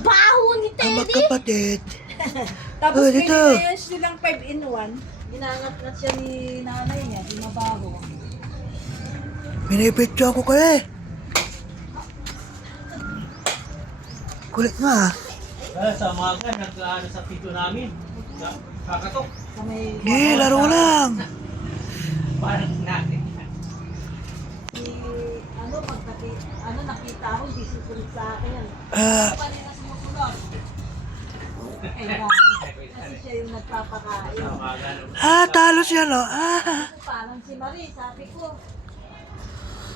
Baho ni Ang Teddy. magkapatid. Tapos Oh, may dito. nilagyan silang 5-in-1. Ginangat-ngat siya ni nanay niya, di mabaho. Binibidyo ako kayo eh. Kulit mo ah. Sa umaga, nag-ano sa pito namin. Kakatok. Sa may... Hindi, laro lang. Parang natin. Ano, nakita ko, hindi susunod sa akin. Ah, Kanina sumusunod. Kasi siya yung nagpapakain. Sa umaga. talo siya no. Ah. Parang si Marie, sabi ko.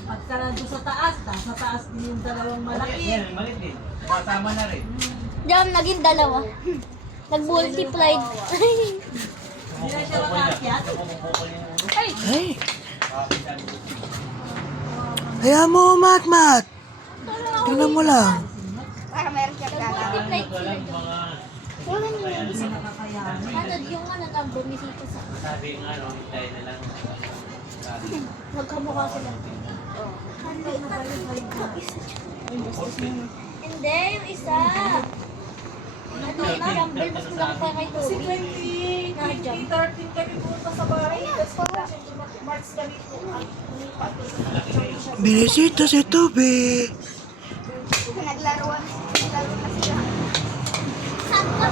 Pagka nandun sa taas, nasa taas din yung dalawang malaki. Yan, malit din. Kasama na rin. Diyan, naging dalawa. Nag-multiplied. Hindi na siya makakyat. Ay! Ay. Kaya mo, Mat. Tingnan mo lang. Para meron siya gagawin. Nag-multiplied sila dyan. Wala nyo yung Hindi na nakakayanin. ano, yung ano, ang bumisita sa... Sabi nga, no, hintay na lang. Nagkamukha sila. Hindi, yung isa. Ano, jumble, mas lang pa kay Kasi Toby. 2013 kami pumunta sa bahay. Tapos March kami po. Binisita si Toby. Naglaro na sila. Saan ka?